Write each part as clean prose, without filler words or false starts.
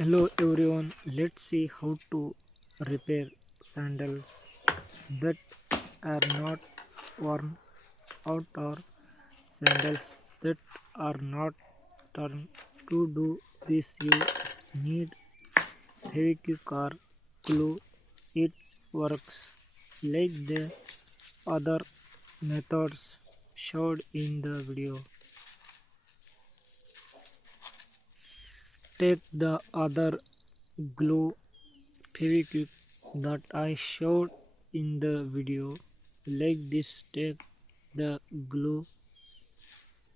Hello everyone, let's see how to repair sandals that are not worn out or sandals that are not turned. To do this you need Feviquick or glue. It works like the other methods showed in the video. Take the other glue Feviquick that I showed in the video. Like this, take the glue.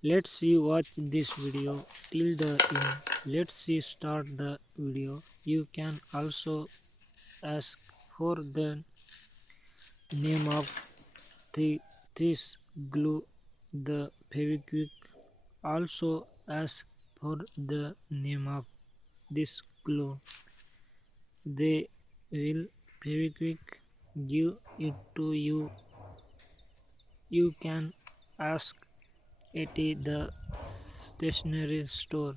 Let's see watch this video till the end. Let's see start the video. You can also ask for the name of the this glue. The Feviquick also ask for the name of this glue. They will Feviquick give it to you. You can ask at the stationery store.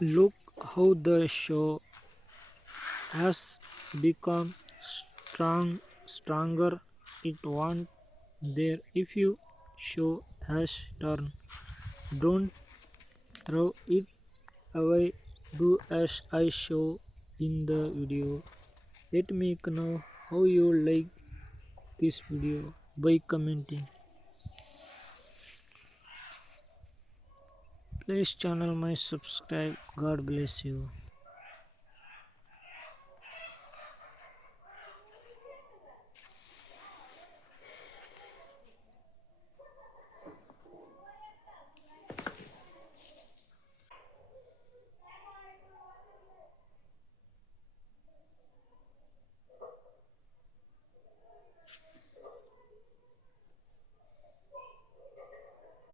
Look how the show has become stronger. It won't there if you show has turn. Don't throw it away. Do as I show in the video. Let me know how you like this video by commenting. Please channel my subscribe. God bless you.